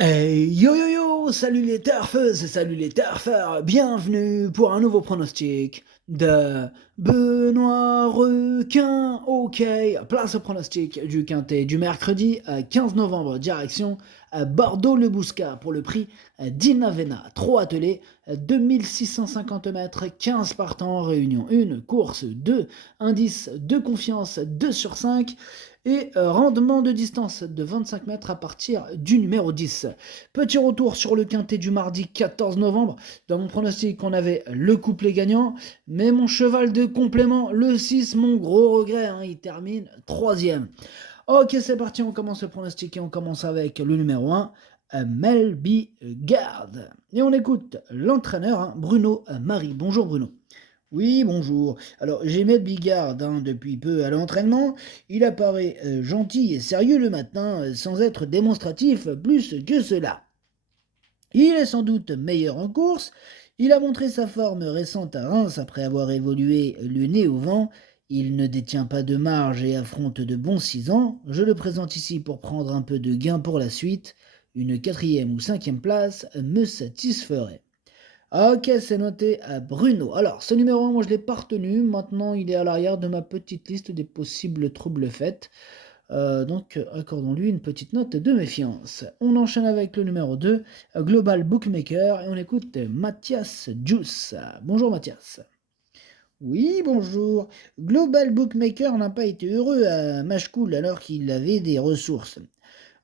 Yo yo yo, salut les turfeuses, salut les turfeurs, bienvenue pour un nouveau pronostic de Benoît Requin. Ok, place au pronostic du Quintet du mercredi 15 novembre, direction Bordeaux-le-Bouscat pour le prix d'Inavena. 3 attelés, 2650 mètres, 15 partants en réunion 1, course 2, indice de confiance 2 sur 5 et rendement de distance de 25 mètres à partir du numéro 10. Petit retour sur le quintet du mardi 14 novembre. Dans mon pronostic, on avait le couplet gagnant, mais mon cheval de complément, le 6, mon gros regret, il termine 3ème. Ok, c'est parti, on commence le pronostic et on commence avec le numéro 1, Melby Gard. Et on écoute l'entraîneur, Bruno Marie. Bonjour Bruno. Oui, bonjour. Alors, j'ai Maître Bigard depuis peu à l'entraînement. Il apparaît gentil et sérieux le matin, sans être démonstratif plus que cela. Il est sans doute meilleur en course. Il a montré sa forme récente à Reims après avoir évolué le nez au vent. Il ne détient pas de marge et affronte de bons 6 ans. Je le présente ici pour prendre un peu de gain pour la suite. Une 4e ou 5e place me satisferait. Ok, c'est noté à Bruno. Alors, ce numéro 1, moi je l'ai pas retenu. Maintenant, il est à l'arrière de ma petite liste des possibles troubles faits. Donc, accordons-lui une petite note de méfiance. On enchaîne avec le numéro 2, Global Bookmaker, et on écoute Mathias Juice. Bonjour Mathias. Oui, bonjour. Global Bookmaker n'a pas été heureux à Mashcool alors qu'il avait des ressources.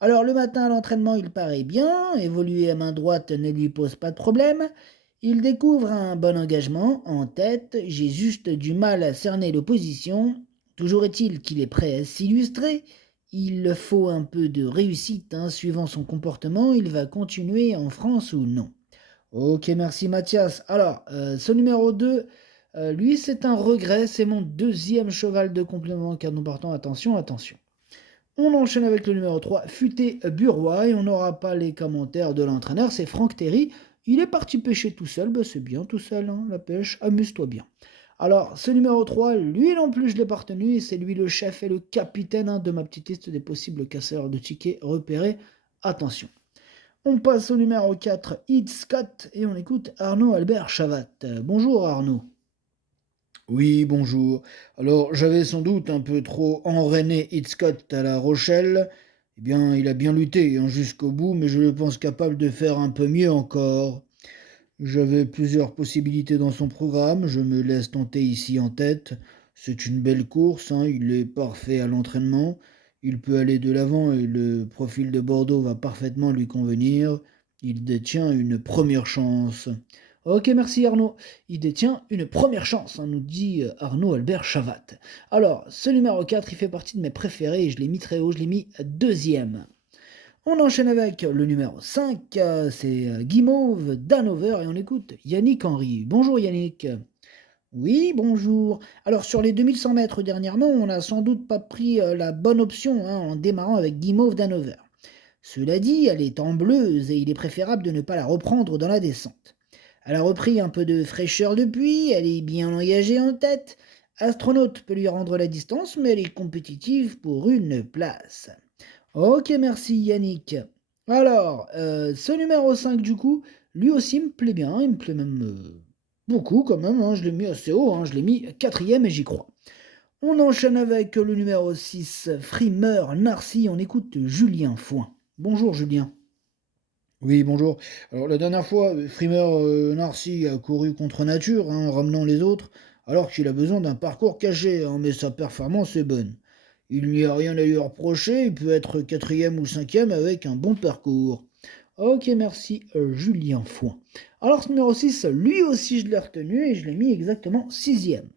Alors le matin à l'entraînement, il paraît bien, évoluer à main droite ne lui pose pas de problème. Il découvre un bon engagement en tête, j'ai juste du mal à cerner l'opposition. Toujours est-il qu'il est prêt à s'illustrer. Il le faut un peu de réussite, suivant son comportement, il va continuer en France ou non. Ok, merci Mathias. Alors, ce numéro 2, lui c'est un regret, c'est mon deuxième cheval de complément car nous partons, attention, attention. On enchaîne avec le numéro 3, Futé Burois, et on n'aura pas les commentaires de l'entraîneur, c'est Franck Terry. Il est parti pêcher tout seul, c'est bien tout seul, la pêche, amuse-toi bien. Alors, ce numéro 3, lui non plus je l'ai pas retenu, et c'est lui le chef et le capitaine de ma petite liste des possibles casseurs de tickets repérés. Attention. On passe au numéro 4, Hit Scott, et on écoute Arnaud Albert Chavat. Bonjour Arnaud. Oui, bonjour. Alors, j'avais sans doute un peu trop enrainé Hitchcock à La Rochelle. Eh bien, il a bien lutté jusqu'au bout, mais je le pense capable de faire un peu mieux encore. J'avais plusieurs possibilités dans son programme, je me laisse tenter ici en tête. C'est une belle course, il est parfait à l'entraînement. Il peut aller de l'avant et le profil de Bordeaux va parfaitement lui convenir. Il détient une première chance. Ok, merci Arnaud. Il détient une première chance, nous dit Arnaud Albert Chavat. Alors, ce numéro 4, il fait partie de mes préférés et je l'ai mis très haut, je l'ai mis deuxième. On enchaîne avec le numéro 5, c'est Guimauve d'Hanover et on écoute Yannick Henry. Bonjour Yannick. Oui, bonjour. Alors sur les 2100 mètres dernièrement, on n'a sans doute pas pris la bonne option en démarrant avec Guimauve d'Hanover. Cela dit, elle est en bleuse et il est préférable de ne pas la reprendre dans la descente. Elle a repris un peu de fraîcheur depuis, elle est bien engagée en tête. Astronaute peut lui rendre la distance, mais elle est compétitive pour une place. Ok, merci Yannick. Alors, ce numéro 5 du coup, lui aussi me plaît bien, il me plaît même beaucoup quand même, je l'ai mis assez haut, je l'ai mis quatrième et j'y crois. On enchaîne avec le numéro 6, Frimeur Narcy, on écoute Julien Foin. Bonjour Julien. Oui, bonjour. Alors la dernière fois, Frimer Narcy a couru contre nature, en ramenant les autres, alors qu'il a besoin d'un parcours caché, mais sa performance est bonne. Il n'y a rien à lui reprocher, il peut être 4e ou 5e avec un bon parcours. Ok, merci Julien Foin. Alors ce numéro 6, lui aussi je l'ai retenu et je l'ai mis exactement sixième.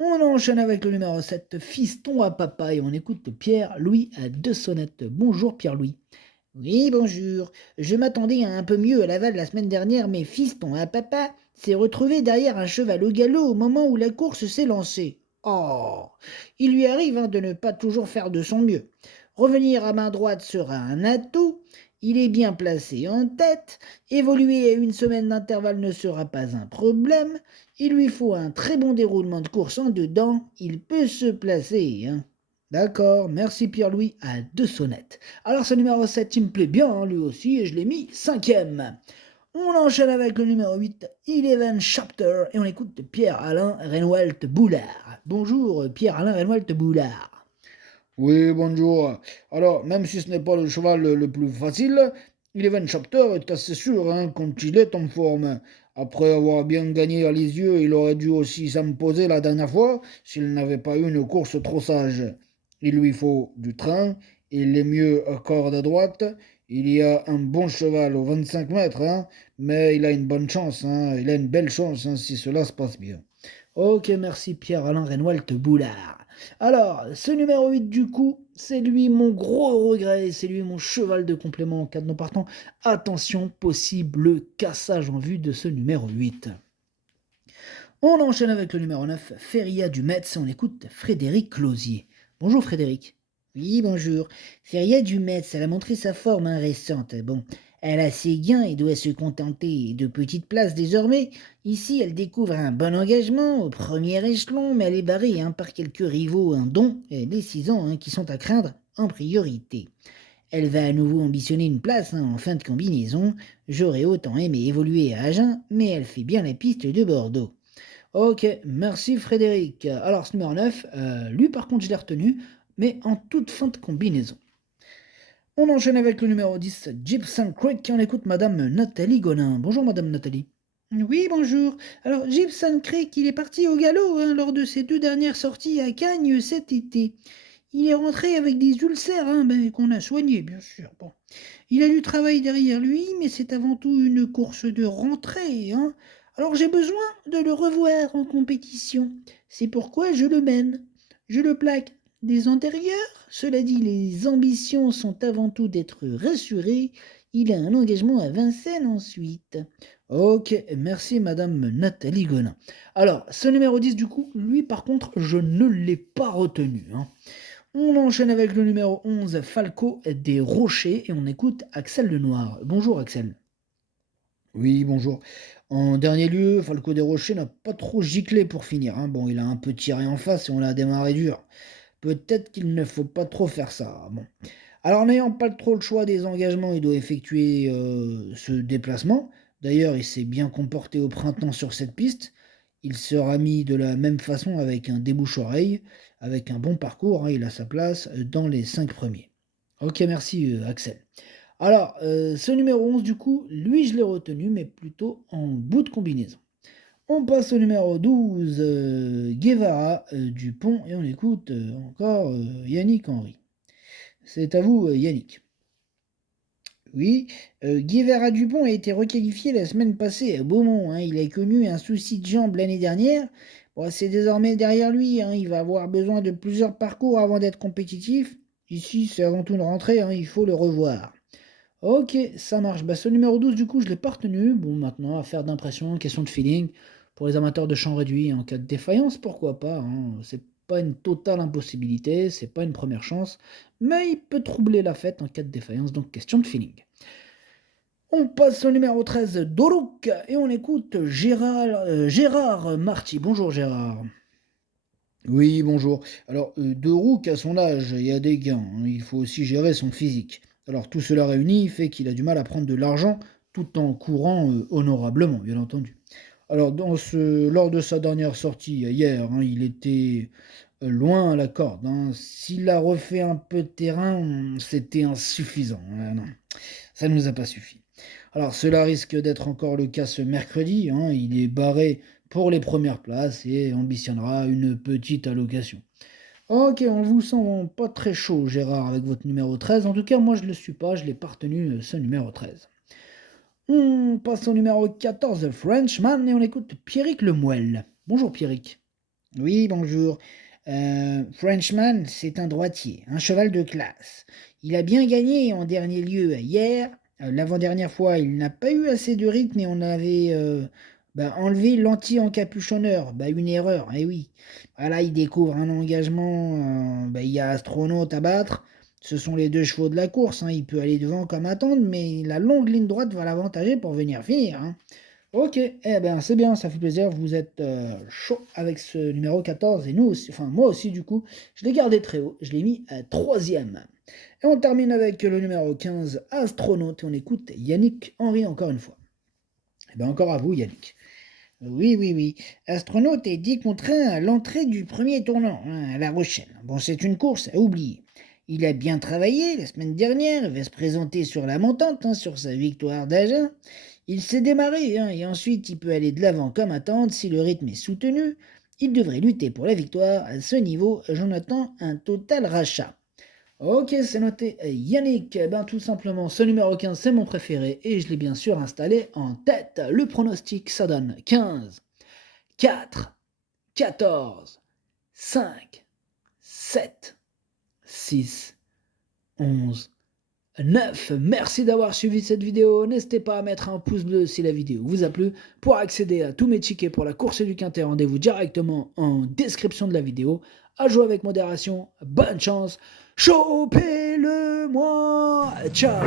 On enchaîne avec le numéro 7, Fiston à papa, et on écoute Pierre-Louis à deux sonnettes. Bonjour Pierre-Louis. Oui, bonjour. Je m'attendais à un peu mieux à Laval la semaine dernière, mais fiston à papa s'est retrouvé derrière un cheval au galop au moment où la course s'est lancée. Oh, il lui arrive de ne pas toujours faire de son mieux. Revenir à main droite sera un atout. Il est bien placé en tête. Évoluer à une semaine d'intervalle ne sera pas un problème. Il lui faut un très bon déroulement de course en dedans. Il peut se placer. D'accord, merci Pierre-Louis à 2 sonnettes. Alors ce numéro 7, il me plaît bien, hein, lui aussi, et je l'ai mis cinquième. On enchaîne avec le numéro 8, Eleven Chapter, et on écoute Pierre-Alain Renwalt Boulard. Bonjour Pierre-Alain Renwalt Boulard. Oui, bonjour. Alors, même si ce n'est pas le cheval le plus facile, Eleven Chapter est assez sûr hein, quand il est en forme. Après avoir bien gagné à Lisieux, il aurait dû aussi s'imposer la dernière fois s'il n'avait pas eu une course trop sage. Il lui faut du train, il est mieux à corde à droite, il y a un bon cheval aux 25 mètres, hein, mais il a une bonne chance, hein, il a une belle chance hein, si cela se passe bien. Ok, merci Pierre-Alain Renwalt Boulard. Alors, ce numéro 8 du coup, c'est lui mon gros regret, c'est lui mon cheval de complément en cas de non partant. Attention, possible cassage en vue de ce numéro 8. On enchaîne avec le numéro 9, Feria du Metz, et on écoute Frédéric Closier. Bonjour Frédéric. Oui, bonjour. Feria du Metz, elle a montré sa forme récente. Bon, elle a ses gains et doit se contenter de petites places désormais. Ici, elle découvre un bon engagement au premier échelon, mais elle est barrée par quelques rivaux, dont les 6 ans qui sont à craindre en priorité. Elle va à nouveau ambitionner une place en fin de combinaison. J'aurais autant aimé évoluer à Agen, mais elle fait bien la piste de Bordeaux. Ok, merci Frédéric. Alors ce numéro 9, lui par contre je l'ai retenu, mais en toute fin de combinaison. On enchaîne avec le numéro 10, Gibson Creek, et on écoute Madame Nathalie Gonin. Bonjour Madame Nathalie. Oui, bonjour. Alors, Gibson Creek, il est parti au galop lors de ses 2 dernières sorties à Cagnes cet été. Il est rentré avec des ulcères qu'on a soignés, bien sûr. Bon. Il a du travail derrière lui, mais c'est avant tout une course de rentrée. Alors, j'ai besoin de le revoir en compétition. C'est pourquoi je le mène. Je le plaque des antérieurs. Cela dit, les ambitions sont avant tout d'être rassurées. Il a un engagement à Vincennes ensuite. Ok, merci Madame Nathalie Gonin. Alors, ce numéro 10 du coup, lui par contre, je ne l'ai pas retenu. On enchaîne avec le numéro 11, Falco des Rochers, et on écoute Axel Lenoir. Bonjour Axel. Oui, bonjour. En dernier lieu, Falco des Rochers n'a pas trop giclé pour finir, hein. Bon, il a un peu tiré en face et on l'a démarré dur. Peut-être qu'il ne faut pas trop faire ça. Bon. Alors, n'ayant pas trop le choix des engagements, il doit effectuer ce déplacement. D'ailleurs, il s'est bien comporté au printemps sur cette piste. Il sera mis de la même façon avec un débouche-oreille, avec un bon parcours, hein. Il a sa place dans les 5 premiers. Ok, merci Axel. Alors, ce numéro 11, du coup, lui, je l'ai retenu, mais plutôt en bout de combinaison. On passe au numéro 12, Guevara Dupont, et on écoute encore Yannick Henry. C'est à vous, Yannick. Oui, Guevara Dupont a été requalifié la semaine passée à Beaumont. Il a connu un souci de jambe l'année dernière. Bon, c'est désormais derrière lui. Il va avoir besoin de plusieurs parcours avant d'être compétitif. Ici, c'est avant tout une rentrée. Il faut le revoir. Ok, ça marche. Bah, ce numéro 12, du coup, je l'ai pas retenu. Bon, maintenant, affaire d'impression, question de feeling. Pour les amateurs de champ réduit, en cas de défaillance, pourquoi pas. C'est pas une totale impossibilité, c'est pas une première chance, mais il peut troubler la fête en cas de défaillance, donc question de feeling. On passe au numéro 13, Dorouk, et on écoute Gérard Marty. Bonjour Gérard. Oui, bonjour. Alors, De Rook, à son âge, il y a des gains, hein. Il faut aussi gérer son physique. Alors, tout cela réuni fait qu'il a du mal à prendre de l'argent tout en courant honorablement, bien entendu. Alors, lors de sa dernière sortie hier, hein, il était loin à la corde, hein. S'il a refait un peu de terrain, c'était insuffisant, hein. Non, ça ne nous a pas suffi. Alors, cela risque d'être encore le cas ce mercredi, hein. Il est barré pour les premières places et ambitionnera une petite allocation. Ok, on vous sent pas très chaud, Gérard, avec votre numéro 13. En tout cas, moi, je le suis pas, je l'ai pas retenu, ce numéro 13. On passe au numéro 14, Frenchman, et on écoute Pierrick Lemuel. Bonjour Pierrick. Oui, bonjour. Frenchman, c'est un droitier, un cheval de classe. Il a bien gagné en dernier lieu hier. L'avant-dernière fois, il n'a pas eu assez de rythme et on avait enlevé l'anti-encapuchonneur. Une erreur, eh oui. Voilà, il découvre un engagement. Il y a Astronaute à battre. Ce sont les 2 chevaux de la course. Il peut aller devant comme attendre, mais la longue ligne droite va l'avantager pour venir finir. Ok, eh ben c'est bien, ça fait plaisir, vous êtes chaud avec ce numéro 14 et nous aussi, enfin moi aussi du coup, je l'ai gardé très haut, je l'ai mis à troisième. Et on termine avec le numéro 15, astronaute, et on écoute Yannick Henry encore une fois. Eh ben encore à vous Yannick. Oui, oui, oui. Astronaute est dit contraint à l'entrée du premier tournant, hein, à La Rochelle. Bon, c'est une course à oublier. Il a bien travaillé la semaine dernière, il va se présenter sur la montante, hein, sur sa victoire d'Agen. Il s'est démarré, hein, et ensuite il peut aller de l'avant comme attendre si le rythme est soutenu. Il devrait lutter pour la victoire. À ce niveau, j'en attends un total rachat. Ok, c'est noté. Yannick, eh ben tout simplement, ce numéro 15, c'est mon préféré et je l'ai bien sûr installé en tête. Le pronostic, ça donne 15, 4, 14, 5, 7, 6, 11, 9. Merci d'avoir suivi cette vidéo. N'hésitez pas à mettre un pouce bleu si la vidéo vous a plu. Pour accéder à tous mes tickets pour la course du Quintet, rendez-vous directement en description de la vidéo. À jouer avec modération. Bonne chance. Chopez-le moi. Ciao.